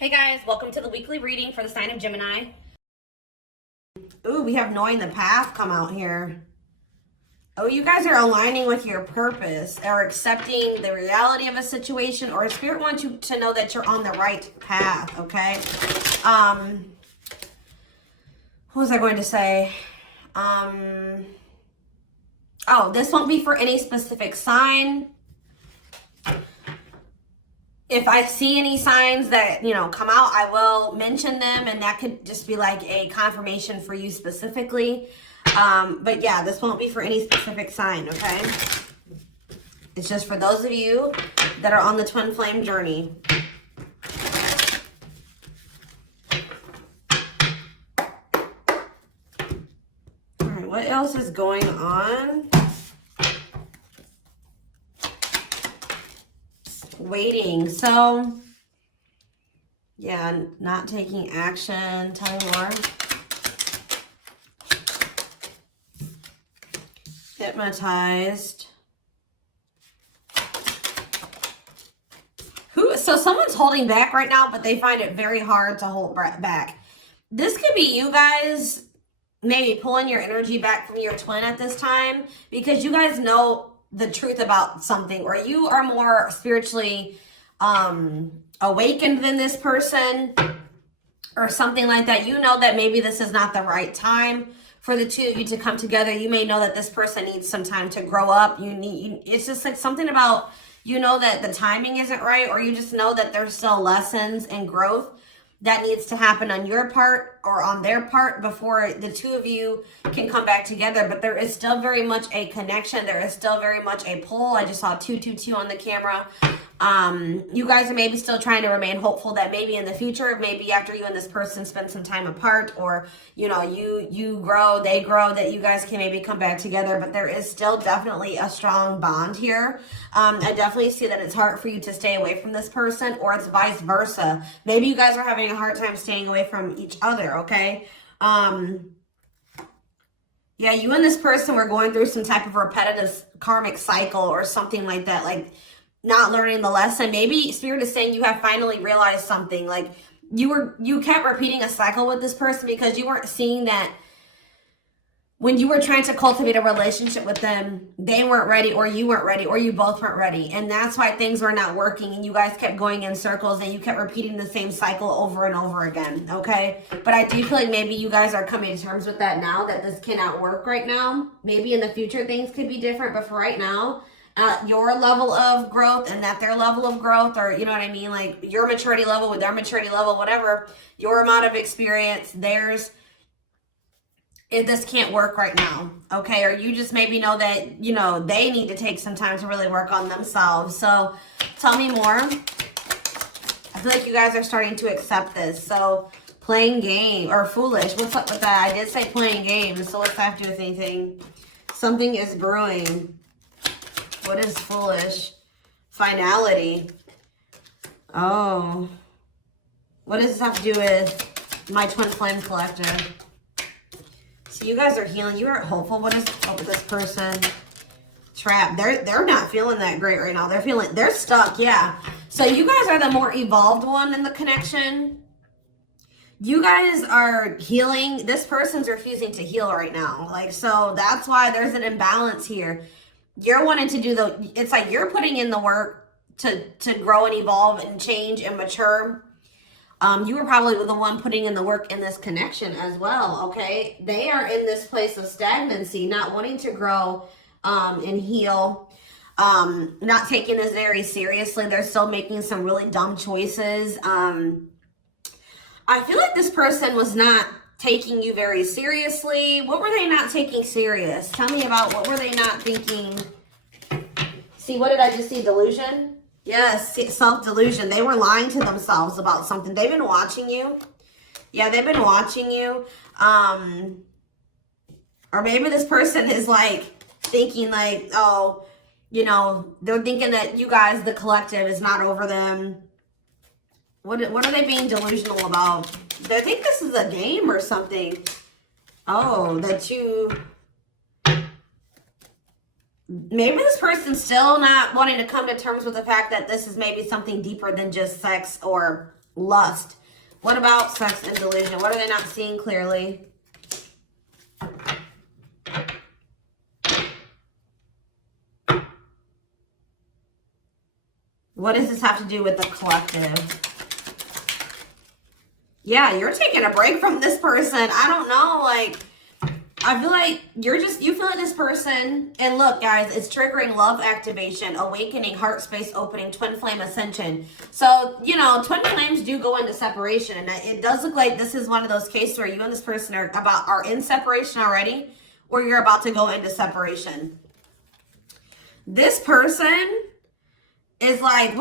Hey guys, welcome to the weekly reading for the sign of Gemini. Ooh, we have knowing the path come out here. Oh, you guys are aligning with your purpose or accepting the reality of a situation, or Spirit wants you to know that you're on the right path, okay? What was I going to say? Oh, this won't be for any specific sign. If I see any signs that, come out, I will mention them, and that could just be like a confirmation for you specifically. But yeah, this won't be for any specific sign, okay? It's just for those of you that are on the twin flame journey. All right, what else is going on? Waiting. So, yeah, not taking action. Tell me more. Hypnotized. So someone's holding back right now, but they find it very hard to hold back. This could be you guys maybe pulling your energy back from your twin at this time because you guys know the truth about something, or you are more spiritually awakened than this person or something like that. You know that maybe this is not the right time for the two of you to come together. You may know that this person needs some time to grow up. It's just like something about, that the timing isn't right, or you just know that there's still lessons and growth that needs to happen on your part or on their part before the two of you can come back together. But there is still very much a connection. There is still very much a pull. I just saw 222 on the camera. You guys are maybe still trying to remain hopeful that maybe in the future, maybe after you and this person spend some time apart, or, you grow, they grow, that you guys can maybe come back together. But there is still definitely a strong bond here. I definitely see that it's hard for you to stay away from this person, or it's vice versa. Maybe you guys are having a hard time staying away from each other, okay? Yeah, you and this person were going through some type of repetitive karmic cycle or something like that, like not learning the lesson. Maybe Spirit is saying you have finally realized something. Like you kept repeating a cycle with this person because you weren't seeing that when you were trying to cultivate a relationship with them, they weren't ready, or you weren't ready, or you both weren't ready. And that's why things were not working, and you guys kept going in circles, and you kept repeating the same cycle over and over again, okay? But I do feel like maybe you guys are coming to terms with that now, that this cannot work right now. Maybe in the future things could be different, but for right now, your level of growth and that their level of growth, or you know what I mean, like your maturity level with their maturity level, whatever, your amount of experience, theirs, this can't work right now, okay? Or you just maybe know that, they need to take some time to really work on themselves. So tell me more. I feel like you guys are starting to accept this. So playing game, or foolish, what's up with that? I did say playing games, so what's that have to do with anything? Something is brewing. What is foolish? Finality. Oh. What does this have to do with my twin flame collective? So you guys are healing. You are hopeful. What is up with this person? Trapped. They're not feeling that great right now. They're stuck, yeah. So you guys are the more evolved one in the connection. You guys are healing. This person's refusing to heal right now. So that's why there's an imbalance here. You're wanting to do it's like you're putting in the work to grow and evolve and change and mature. You were probably the one putting in the work in this connection as well, okay? They are in this place of stagnancy, not wanting to grow and heal, not taking this very seriously. They're still making some really dumb choices. I feel like this person was not taking you very seriously. What were they not taking serious? Tell me about what were they not thinking? See, what did I just see? Delusion? Yes, self-delusion. They were lying to themselves about something. They've been watching you. Yeah, they've been watching you. Or maybe this person is thinking oh, they're thinking that you guys, the collective, is not over them. What are they being delusional about? They think this is a game or something. Oh, that you... Maybe this person's still not wanting to come to terms with the fact that this is maybe something deeper than just sex or Lust. What about sex and delusion? What are they not seeing clearly? What does this have to do with the collective? Yeah, you're taking a break from this person. I don't know, like, I feel like you feel like this person, and look, guys, it's triggering love activation, awakening, heart space opening, twin flame ascension. So, you know, twin flames do go into separation, and it does look like this is one of those cases where you and this person are in separation already, or you're about to go into separation. This person is like,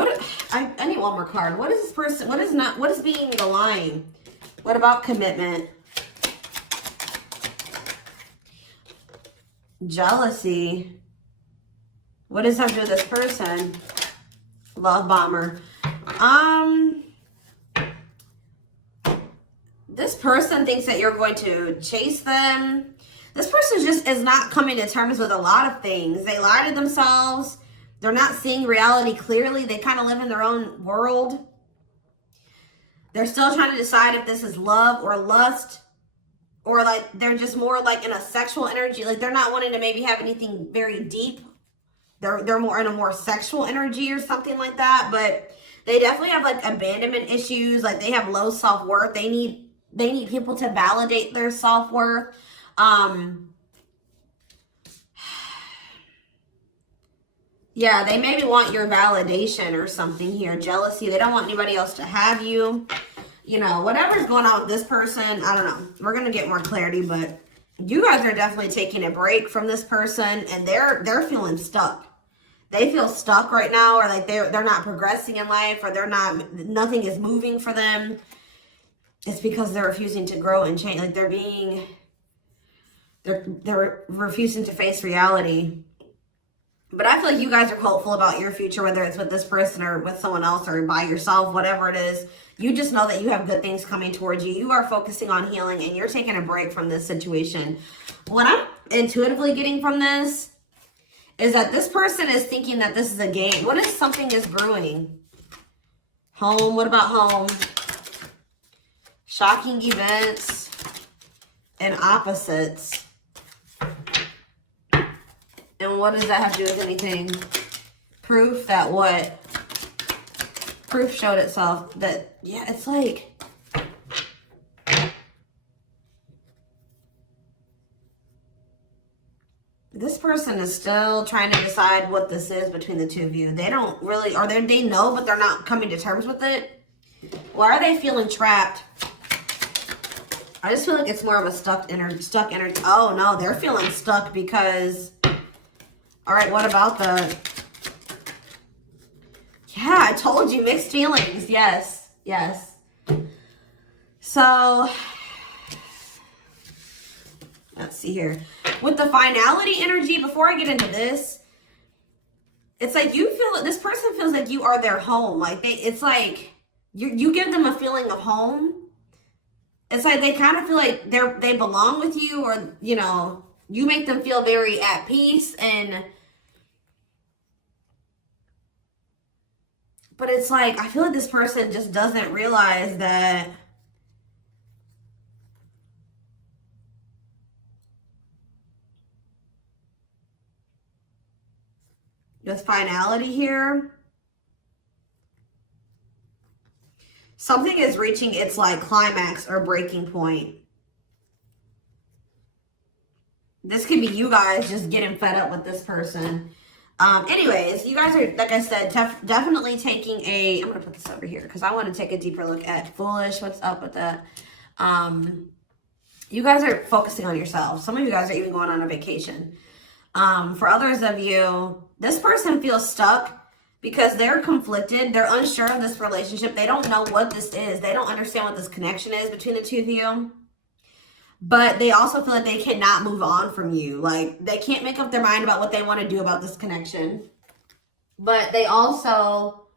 I need one more card. What is this person, what is being the line? What about commitment? Jealousy. What does that have to do with this person? Love bomber. This person thinks that you're going to chase them. This person just is not coming to terms with a lot of things. They lie to themselves. They're not seeing reality clearly. They kind of live in their own world. They're still trying to decide if this is love or lust. Or like they're just more like in a sexual energy. Like they're not wanting to maybe have anything very deep. They're more in a more sexual energy or something like that. But they definitely have like abandonment issues. Like they have low self-worth. They need people to validate their self-worth. Yeah, they maybe want your validation or something here. Jealousy. They don't want anybody else to have you. You know, whatever's going on with this person, I don't know. We're going to get more clarity, but you guys are definitely taking a break from this person, and they're feeling stuck. They feel stuck right now, or like they're not progressing in life, or nothing is moving for them. It's because they're refusing to grow and change. Like they're refusing to face reality. But I feel like you guys are hopeful about your future, whether it's with this person or with someone else or by yourself, whatever it is. You just know that you have good things coming towards you. You are focusing on healing and you're taking a break from this situation. What I'm intuitively getting from this is that this person is thinking that this is a game. What if something is brewing? Home. What about home? Shocking events and opposites. And what does that have to do with anything? Proof that what? Proof showed itself that, yeah, it's like, this person is still trying to decide what this is between the two of you. They don't really, or they know, but they're not coming to terms with it. Why are they feeling trapped? I just feel like it's more of a stuck energy. Oh no, they're feeling stuck because, all right, what about the, yeah, I told you, mixed feelings. Yes, yes. So, let's see here. With the finality energy, before I get into this, it's like you feel, this person feels like you are their home. Like it's like you give them a feeling of home. It's like they kind of feel like they belong with you, or, you know, you make them feel very at peace. But it's like, I feel like this person just doesn't realize that this finality here, something is reaching its like climax or breaking point. This could be you guys just getting fed up with this person. Anyways, you guys are, like I said, definitely taking I'm going to put this over here because I want to take a deeper look at foolish. What's up with that? You guys are focusing on yourselves. Some of you guys are even going on a vacation. For others of you, this person feels stuck because they're conflicted. They're unsure of this relationship. They don't know what this is. They don't understand what this connection is between the two of you. But they also feel like they cannot move on from you. Like, they can't make up their mind about what they want to do about this connection. But they also,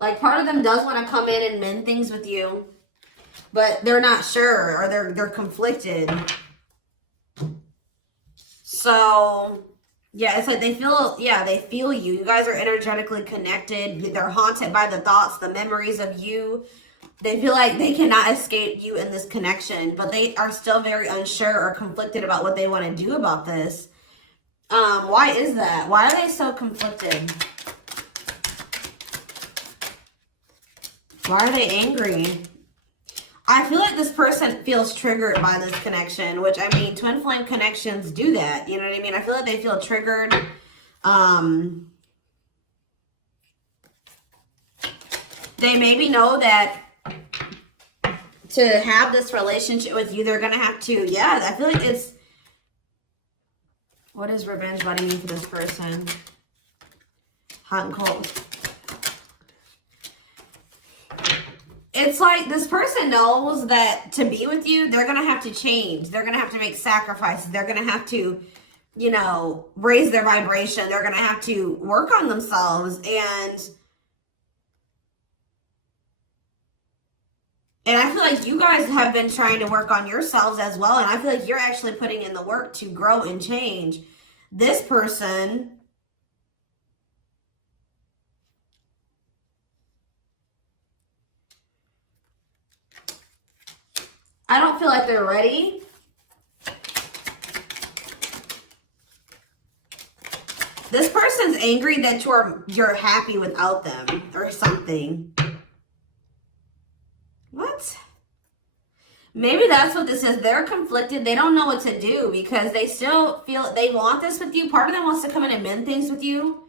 like, part of them does want to come in and mend things with you. But they're not sure, or they're conflicted. So, yeah, it's like they feel you. You guys are energetically connected. They're haunted by the thoughts, the memories of you They feel like they cannot escape you in this connection, but they are still very unsure or conflicted about what they want to do about this. Why is that? Why are they so conflicted? Why are they angry? I feel like this person feels triggered by this connection, which, I mean, twin flame connections do that. You know what I mean? I feel like they feel triggered. They maybe know that to have this relationship with you, they're going to have to, yeah, I feel like it's, what does revenge body mean for this person? Hot and cold. It's like this person knows that to be with you, they're going to have to change. They're going to have to make sacrifices. They're going to have to, you know, raise their vibration. They're going to have to work on themselves. And I feel like you guys have been trying to work on yourselves as well. And I feel like you're actually putting in the work to grow and change. This person, I don't feel like they're ready. This person's angry that you're happy without them or something. What? Maybe that's what this is. They're conflicted. They don't know what to do because they still feel they want this with you. Part of them wants to come in and mend things with you.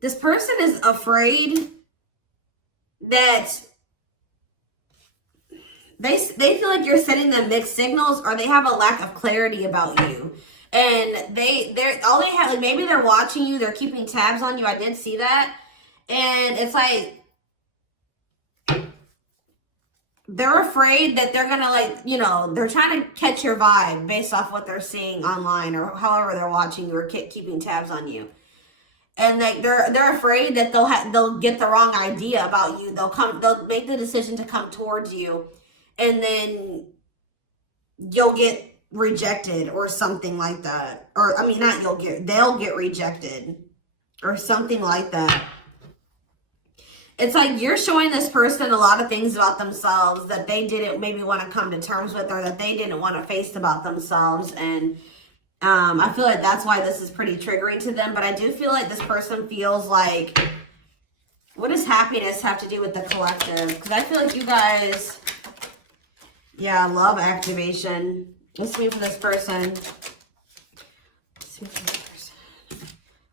This person is afraid that they feel like you're sending them mixed signals, or they have a lack of clarity about you. And they're all they have, like, maybe they're watching you, they're keeping tabs on you. I did see that. And it's like they're afraid that they're gonna, like, you know, they're trying to catch your vibe based off what they're seeing online or however they're watching you or keeping tabs on you. And like they're afraid that they'll get the wrong idea about you. They'll make the decision to come towards you, and then you'll get rejected or something like that. Or I mean, they'll get rejected or something like that. It's like you're showing this person a lot of things about themselves that they didn't maybe want to come to terms with, or that they didn't want to face about themselves. And I feel like that's why this is pretty triggering to them. But I do feel like this person feels like, what does happiness have to do with the collective? Because I feel like you guys, yeah, love activation. What's mean for this person?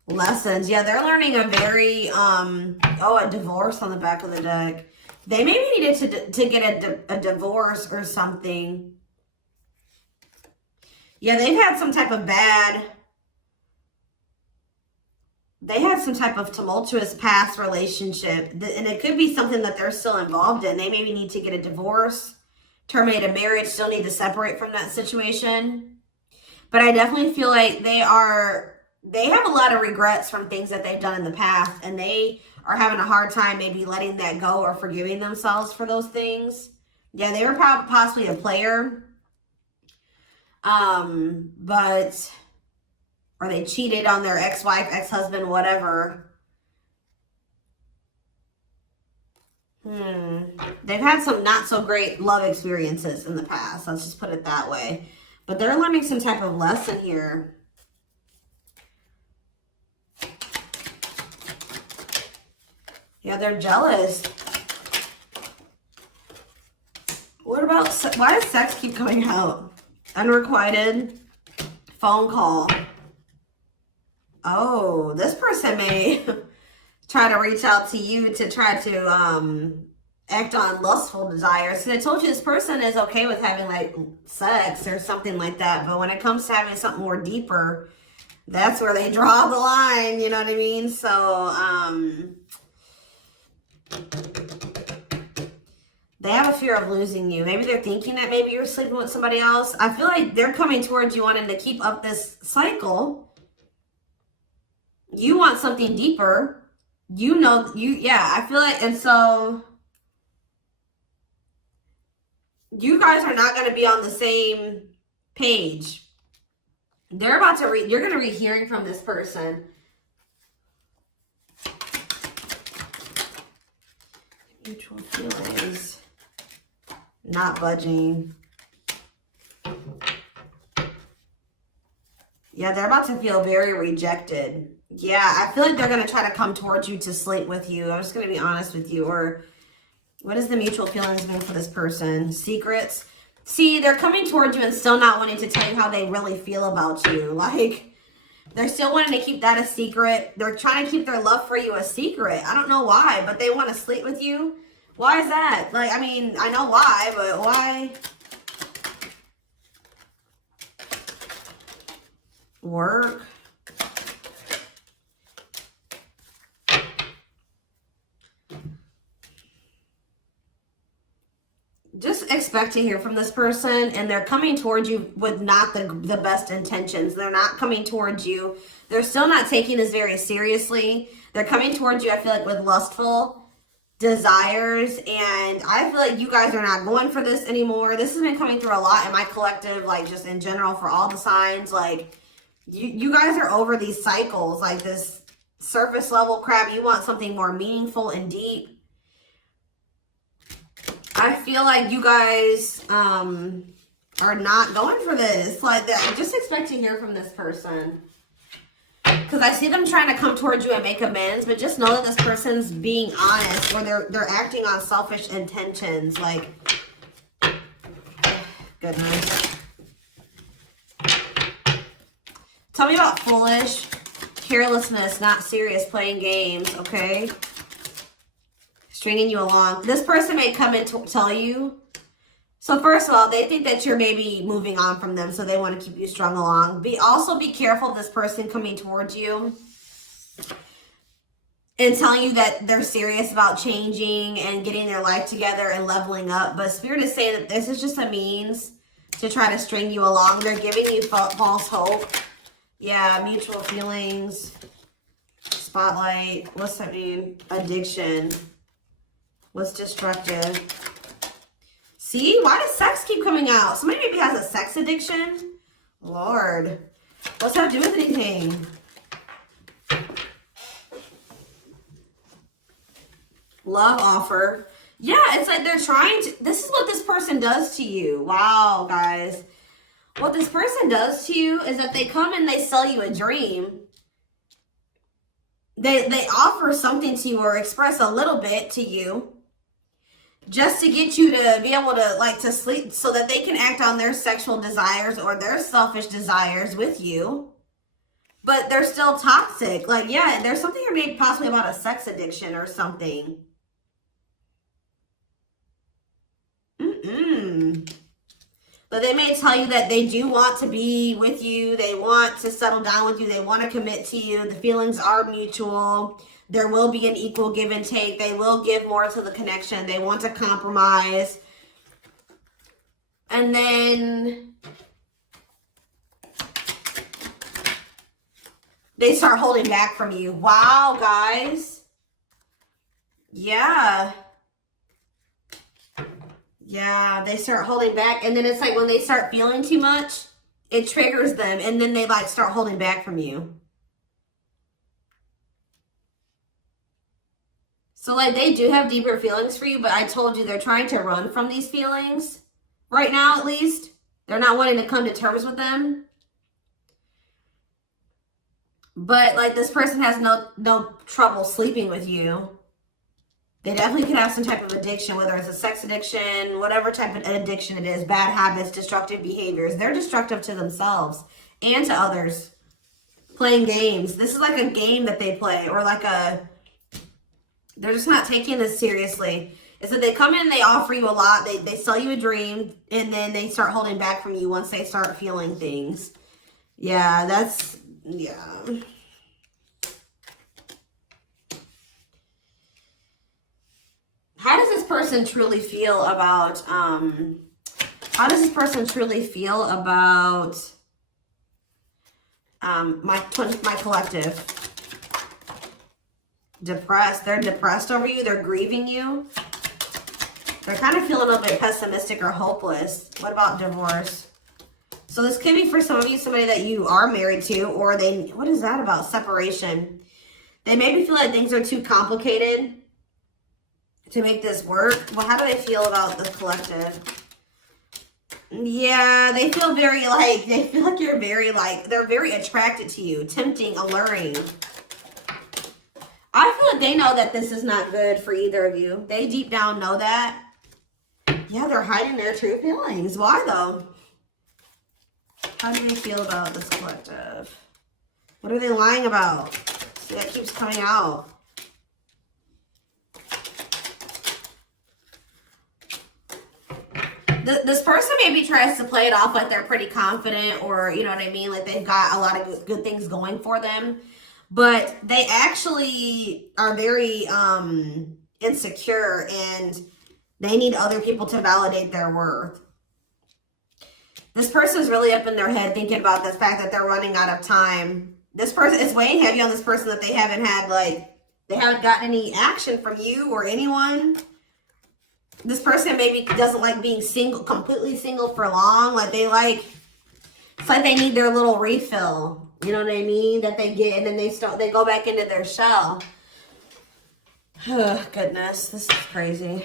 Lessons. Yeah, they're learning a very, a divorce on the back of the deck. They maybe needed to get a divorce or something. Yeah, they've had some type of they had some type of tumultuous past relationship. And it could be something that they're still involved in. They maybe need to get a divorce, terminate a marriage, still need to separate from that situation. But I definitely feel like they have a lot of regrets from things that they've done in the past. And they are having a hard time maybe letting that go or forgiving themselves for those things. Yeah, they were possibly a player. Or they cheated on their ex-wife, ex-husband, whatever. They've had some not so great love experiences in the past. Let's just put it that way. But they're learning some type of lesson here. Yeah, they're jealous. What about, why does sex keep coming out? Unrequited phone call. Oh, this person may try to reach out to you to try to act on lustful desires. So I told you this person is okay with having like sex or something like that. But when it comes to having something more deeper, that's where they draw the line. You know what I mean? So, they have a fear of losing you. Maybe they're thinking that maybe you're sleeping with somebody else. I feel like they're coming towards you wanting to keep up this cycle. You want something deeper. I feel like, and so you guys are not going to be on the same page. You're going to be hearing from this person. Mutual feelings. Not budging. Yeah, they're about to feel very rejected. Yeah, I feel like they're going to try to come towards you to sleep with you. I'm just going to be honest with you. Or what is the mutual feelings mean for this person? Secrets. See, they're coming towards you and still not wanting to tell you how they really feel about you. Like, they're still wanting to keep that a secret. They're trying to keep their love for you a secret. I don't know why, but they want to sleep with you. Why is that? Like, I mean, I know why, but why? Work. Just expect to hear from this person, and they're coming towards you with not the best intentions. They're not coming towards you. They're still not taking this very seriously. They're coming towards you, I feel like, with lustful desires, and I feel like you guys are not going for this anymore. This has been coming through a lot in my collective, like just in general for all the signs. Like, you guys are over these cycles, like this surface level crap. You want something more meaningful and deep. I feel like you guys are not going for this. Like, that. Just expect to hear from this person. Because I see them trying to come towards you and make amends, but just know that this person's being honest, or they're acting on selfish intentions. Like, goodness. Tell me about foolish, carelessness, not serious, playing games, okay? Stringing you along. This person may come and tell you. So first of all, they think that you're maybe moving on from them, so they want to keep you strung along. Also be careful of this person coming towards you and telling you that they're serious about changing and getting their life together and leveling up. But Spirit is saying that this is just a means to try to string you along. They're giving you false hope. Yeah, mutual feelings, spotlight. What's that mean? Addiction. What's destructive? See, why does sex keep coming out? Somebody maybe has a sex addiction. Lord, what's that do with anything? Love offer. Yeah, it's like they're trying to, this is what this person does to you. Wow, guys. What this person does to you is that they come and they sell you a dream. They offer something to you or express a little bit to you just to get you to be able to, like, to sleep so that they can act on their sexual desires or their selfish desires with you. But they're still toxic. Like, yeah, there's something here maybe possibly about a sex addiction or something. But they may tell you that they do want to be with you. They want to settle down with you. They want to commit to you. The feelings are mutual. There will be an equal give and take. They will give more to the connection. They want to compromise. And then they start holding back from you. Wow, guys. Yeah. Yeah, they start holding back. And then it's like when they start feeling too much, it triggers them. And then they like start holding back from you. So like they do have deeper feelings for you, but I told you they're trying to run from these feelings. Right now, at least. They're not wanting to come to terms with them. But like this person has no trouble sleeping with you. They definitely could have some type of addiction, whether it's a sex addiction, whatever type of addiction it is, bad habits, destructive behaviors. They're destructive to themselves and to others. Playing games. This is like a game that they play, or like they're just not taking this seriously. It's that they come in, they offer you a lot, they sell you a dream, and then they start holding back from you once they start feeling things. Yeah, yeah. How does this person truly feel about, my collective? Depressed. They're depressed over you. They're grieving you. They're kind of feeling a little bit pessimistic or hopeless. What about divorce? So this could be for some of you, somebody that you are married to, or what is that about? Separation. They maybe feel like things are too complicated to make this work. Well, how do they feel about the collective? Yeah, they feel very like, they feel like you're very like, they're very attracted to you, tempting, alluring. I feel like they know that this is not good for either of you. They deep down know that. Yeah, they're hiding their true feelings. Why though? How do they feel about this collective? What are they lying about? See, that keeps coming out. This person maybe tries to play it off like they're pretty confident, or you know what I mean, like they've got a lot of good things going for them, but they actually are very insecure, and they need other people to validate their worth. This person's really up in their head thinking about the fact that they're running out of time. This person, it's weighing heavy on this person that they haven't had, like, they haven't gotten any action from you or anyone. This person maybe doesn't like being single, completely single for long. Like they like, it's like they need their little refill. You know what I mean? That they get, and then they go back into their shell. Oh, goodness, this is crazy.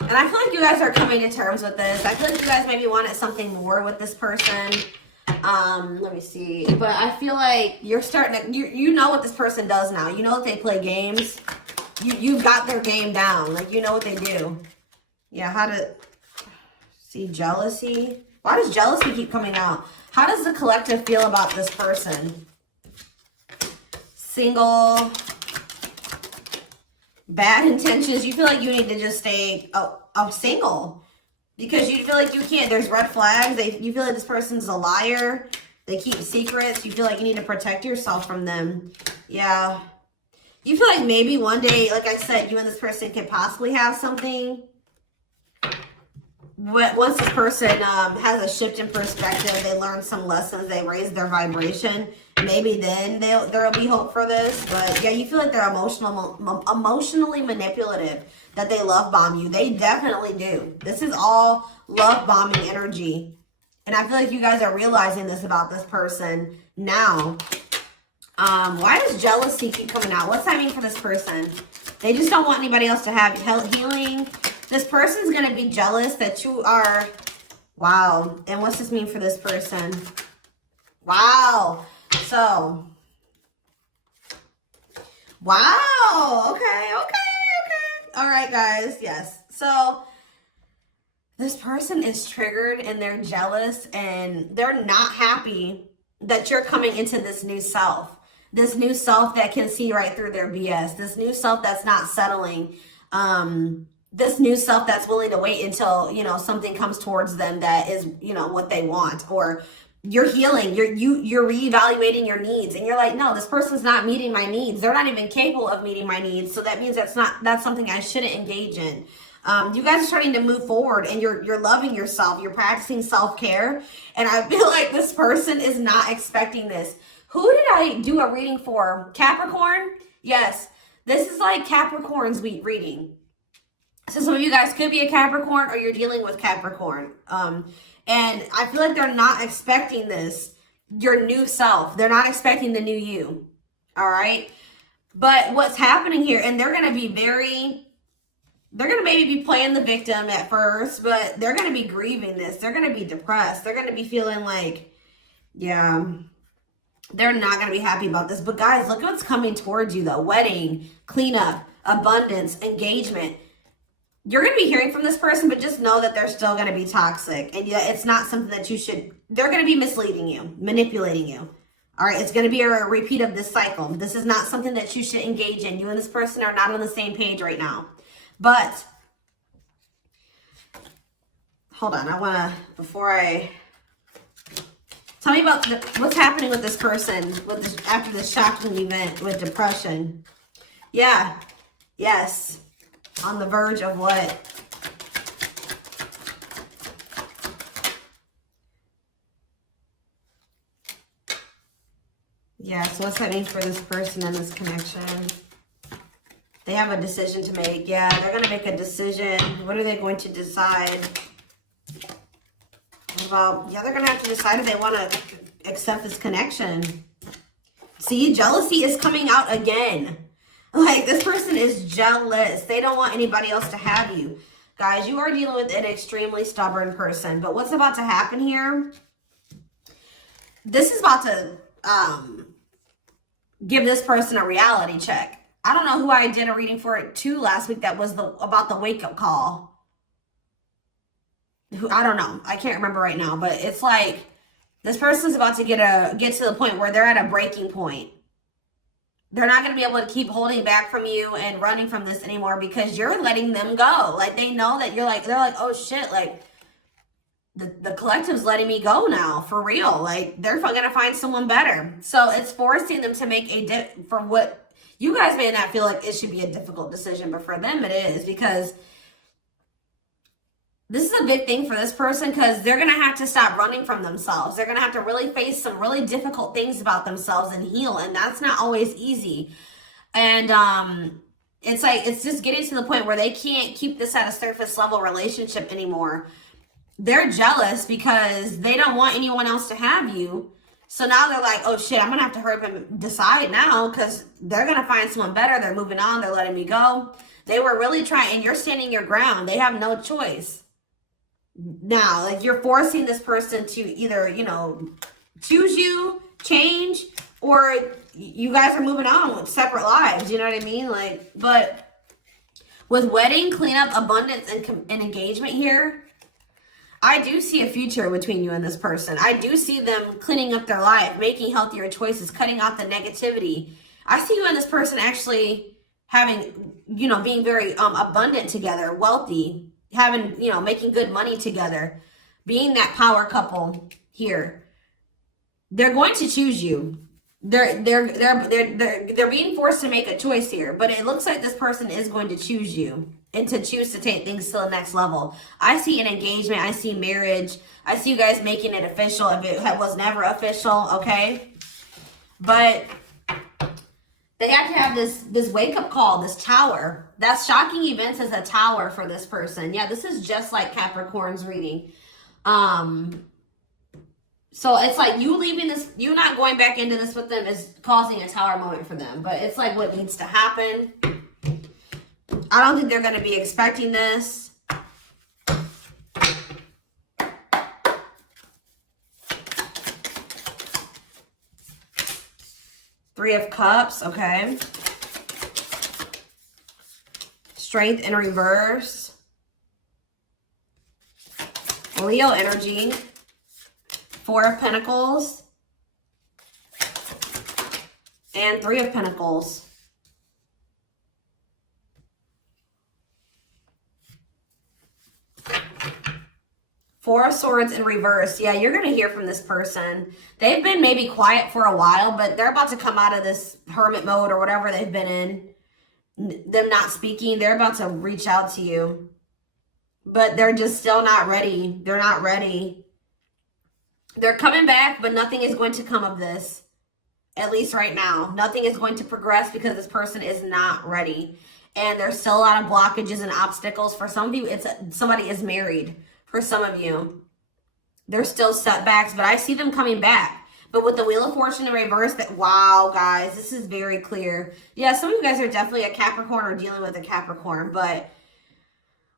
And I feel like you guys are coming to terms with this. I feel like you guys maybe wanted something more with this person. Let me see. But I feel like you're starting to, you know what this person does now. You know that they play games. You've got their game down. Like, you know what they do. Yeah, how to see jealousy. Why does jealousy keep coming out? How does the collective feel about this person? Single. Bad intentions. You feel like you need to just stay single. Because you feel like you can't, there's red flags. You feel like this person's a liar. They keep secrets. You feel like you need to protect yourself from them. Yeah. You feel like maybe one day, like I said, you and this person could possibly have something. But once this person has a shift in perspective, they learn some lessons, they raise their vibration, maybe then there'll be hope for this. But yeah, you feel like they're emotionally manipulative, that they love bomb you. They definitely do. This is all love bombing energy. And I feel like you guys are realizing this about this person now. Why does jealousy keep coming out? What's that mean for this person? They just don't want anybody else to have healing. This person's going to be jealous that you are, wow. And what's this mean for this person? Wow. So, wow. Okay. All right, guys. Yes. So, this person is triggered and they're jealous and they're not happy that you're coming into this new self. This new self that can see right through their BS. This new self that's not settling. This new self that's willing to wait until, you know, something comes towards them that is, you know, what they want. Or you're healing, you're reevaluating your needs, and you're like, no, this person's not meeting my needs. They're not even capable of meeting my needs. So that means that's something I shouldn't engage in. You guys are starting to move forward, and you're loving yourself. You're practicing self-care. And I feel like this person is not expecting this. Who did I do a reading for? Capricorn? Yes. This is like Capricorn's reading. So some of you guys could be a Capricorn, or you're dealing with Capricorn. And I feel like they're not expecting this, your new self. They're not expecting the new you. All right. But what's happening here, and they're going to be they're going to maybe be playing the victim at first, but they're going to be grieving this. They're going to be depressed. They're going to be feeling like, yeah, they're not going to be happy about this. But guys, look what's coming towards you though. Wedding, cleanup, abundance, engagement. You're going to be hearing from this person, but just know that they're still going to be toxic. And yeah, it's not something that you should, they're going to be misleading you, manipulating you. All right, it's going to be a repeat of this cycle. This is not something that you should engage in. You and this person are not on the same page right now. But, hold on, I want to, before I, tell me about what's happening with this person with this, after this shocking event with depression. Yeah, yes. On the verge of what? Yeah, so what's that mean for this person and this connection? They have a decision to make. Yeah, they're going to make a decision. What are they going to decide? What about, yeah, they're going to have to decide if they want to accept this connection. See, jealousy is coming out again. Like, this person is jealous. They don't want anybody else to have you. Guys, you are dealing with an extremely stubborn person. But what's about to happen here? This is about to give this person a reality check. I don't know who I did a reading for it too last week that was about the wake-up call. I don't know. I can't remember right now. But it's like this person's about to get to the point where they're at a breaking point. They're not going to be able to keep holding back from you and running from this anymore because you're letting them go. Like, they know that you're like, they're like, oh shit, like, the collective's letting me go now, for real. Like, they're going to find someone better. So it's forcing them to make for what you guys may not feel like it should be a difficult decision, but for them it is, because this is a big thing for this person, because they're going to have to stop running from themselves. They're going to have to really face some really difficult things about themselves and heal. And that's not always easy. And it's like, it's just getting to the point where they can't keep this at a surface level relationship anymore. They're jealous because they don't want anyone else to have you. So now they're like, oh shit, I'm going to have to hurry up and decide now, because they're going to find someone better. They're moving on. They're letting me go. They were really trying, and you're standing your ground. They have no choice. Now, like, you're forcing this person to either, you know, choose you, change, or you guys are moving on with separate lives. You know what I mean? Like, but with wedding, cleanup, abundance, and engagement here, I do see a future between you and this person. I do see them cleaning up their life, making healthier choices, cutting out the negativity. I see you and this person actually having, you know, being very abundant together, wealthy, having, you know, making good money together, being that power couple here. They're going to choose you. They're being forced to make a choice here, but it looks like this person is going to choose you and to choose to take things to the next level. I see an engagement. I see marriage. I see you guys making it official if it was never official, okay? But they have to have this wake-up call, this tower. That's shocking events as a tower for this person. Yeah, this is just like Capricorn's reading. So it's like you leaving this, you not going back into this with them is causing a tower moment for them. But it's like what needs to happen. I don't think they're going to be expecting this. Three of Cups, okay. Strength in reverse. Leo energy. Four of Pentacles. And Three of Pentacles. Four of Swords in reverse. Yeah, you're going to hear from this person. They've been maybe quiet for a while, but they're about to come out of this hermit mode or whatever they've been in. Them not speaking. They're about to reach out to you. But they're just still not ready. They're not ready. They're coming back, but nothing is going to come of this. At least right now. Nothing is going to progress because this person is not ready. And there's still a lot of blockages and obstacles. For some of you, somebody is married. For some of you, there's still setbacks, but I see them coming back. But with the Wheel of Fortune in reverse, wow, guys, this is very clear. Yeah, some of you guys are definitely a Capricorn or dealing with a Capricorn, but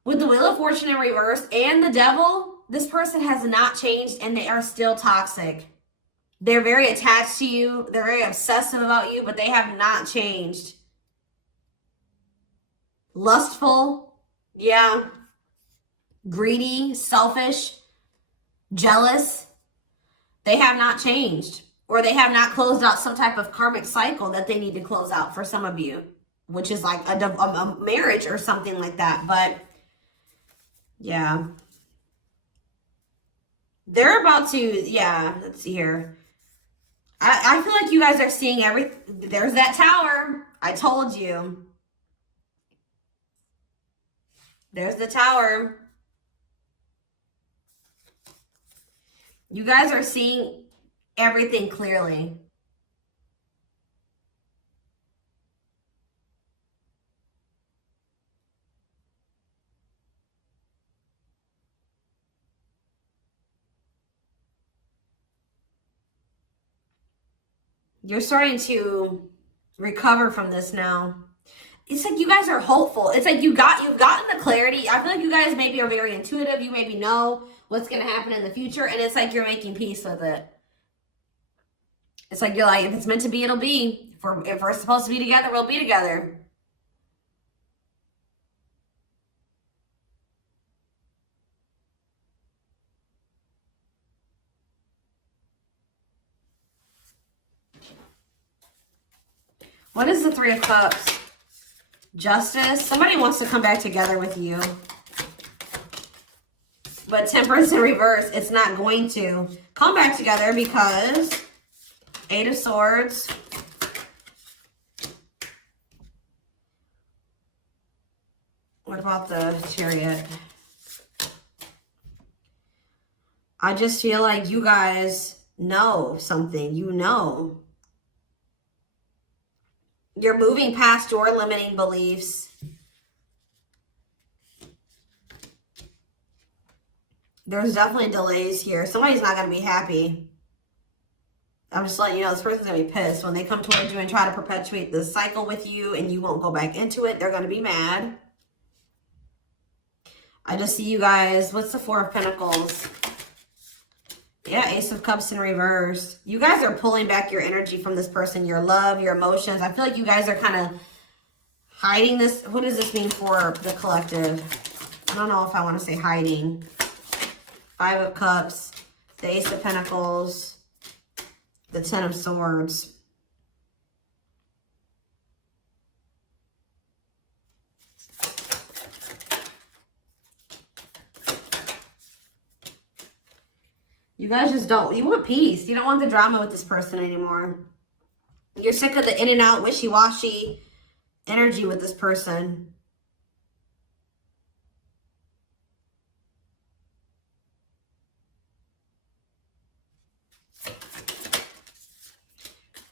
with the Wheel of Fortune in reverse and the Devil, this person has not changed and they are still toxic. They're very attached to you. They're very obsessive about you, but they have not changed. Lustful, yeah. Greedy, selfish, jealous. They have not changed, or they have not closed out some type of karmic cycle that they need to close out for some of you, which is like a marriage or something like that. But yeah, they're about to, yeah, let's see here. I feel like you guys are seeing everything. There's that tower. I told you. There's the tower. You guys are seeing everything clearly. You're starting to recover from this now. It's like you guys are hopeful. It's like you've gotten the clarity. I feel like you guys maybe are very intuitive. You maybe know what's going to happen in the future. And it's like you're making peace with it. It's like you're like, if it's meant to be, it'll be. If we're supposed to be together, we'll be together. What is the Three of Cups? Justice. Somebody wants to come back together with you. But Temperance in reverse, it's not going to come back together because Eight of Swords. What about the Chariot? I just feel like you guys know something. You know. You're moving past your limiting beliefs. There's definitely delays here. Somebody's not going to be happy. I'm just letting you know this person's going to be pissed. When they come towards you and try to perpetuate this cycle with you and you won't go back into it, they're going to be mad. I just see you guys. What's the Four of Pentacles? Yeah, Ace of Cups in reverse. You guys are pulling back your energy from this person, your love, your emotions. I feel like you guys are kind of hiding this. What does this mean for the collective? I don't know if I want to say hiding. Five of Cups, the Ace of Pentacles, the Ten of Swords. You guys just don't, you want peace. You don't want the drama with this person anymore. You're sick of the in and out, wishy-washy energy with this person.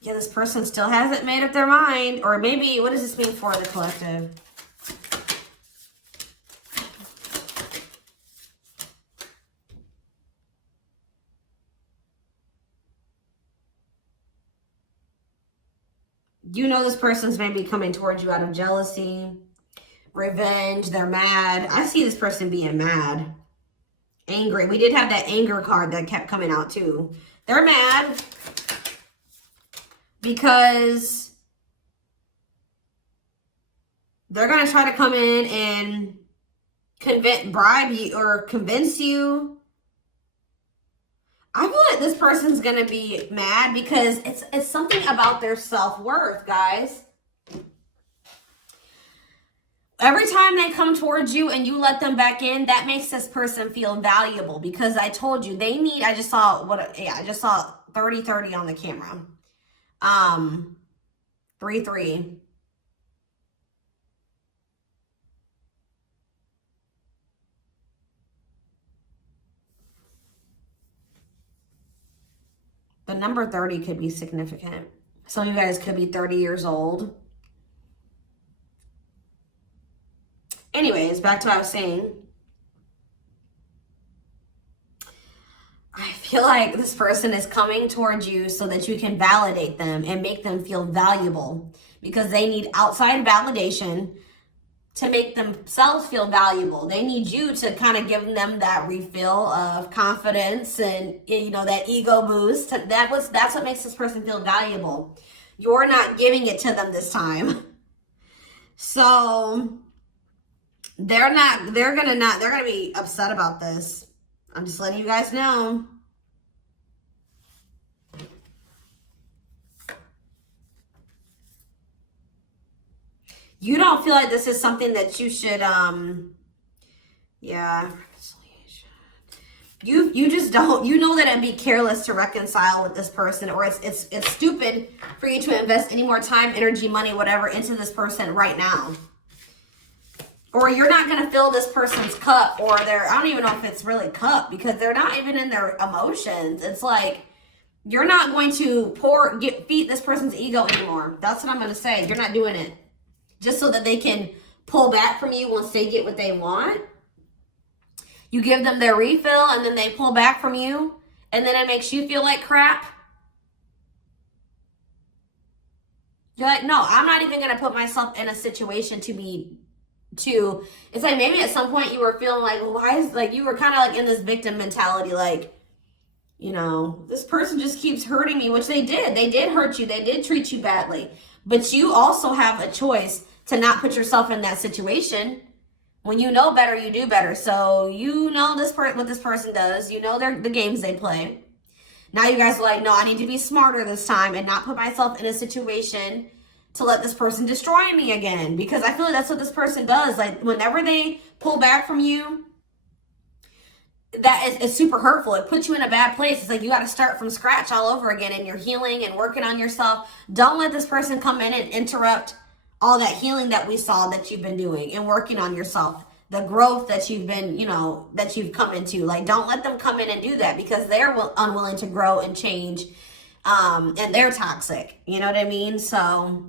Yeah, this person still hasn't made up their mind. Or maybe, what does this mean for the collective? You know this person's maybe coming towards you out of jealousy, revenge. They're mad. I see this person being mad, angry. We did have that anger card that kept coming out too. They're mad because they're going to try to come in and bribe you or convince you. I feel like this person's going to be mad because it's something about their self-worth, guys. Every time they come towards you and you let them back in, that makes this person feel valuable because I told you they need, I just saw 30-30 on the camera. 3-3. The number 30 could be significant. Some of you guys could be 30 years old. Anyways, back to what I was saying. I feel like this person is coming towards you so that you can validate them and make them feel valuable because they need outside validation to make themselves feel valuable. They need you to kind of give them that refill of confidence and, you know, that ego boost. That's what makes this person feel valuable. You're not giving it to them this time. So they're gonna be upset about this. I'm just letting you guys know. You don't feel like this is something that you should, yeah. You just don't, you know that it'd be careless to reconcile with this person, or it's stupid for you to invest any more time, energy, money, whatever, into this person right now. Or you're not going to fill this person's cup, or I don't even know if it's really cup, because they're not even in their emotions. It's like, you're not going to feed this person's ego anymore. That's what I'm going to say. You're not doing it. Just so that they can pull back from you once they get what they want. You give them their refill and then they pull back from you. And then it makes you feel like crap. You're like, no, I'm not even gonna put myself in a situation to it's like maybe at some point you were feeling like, well, why is, like, you were kind of like in this victim mentality, like, you know, this person just keeps hurting me, which they did hurt you, they did treat you badly, but you also have a choice to not put yourself in that situation. When you know better, you do better. So you know what this person does, you know the games they play. Now you guys are like, no, I need to be smarter this time and not put myself in a situation to let this person destroy me again. Because I feel like that's what this person does. Like, whenever they pull back from you, that is super hurtful. It puts you in a bad place. It's like you got to start from scratch all over again, and you're healing and working on yourself. Don't let this person come in and interrupt all that healing that we saw that you've been doing and working on yourself. The growth that you've been, you know, that you've come into. Like, don't let them come in and do that, because they're unwilling to grow and change. And they're toxic. You know what I mean? So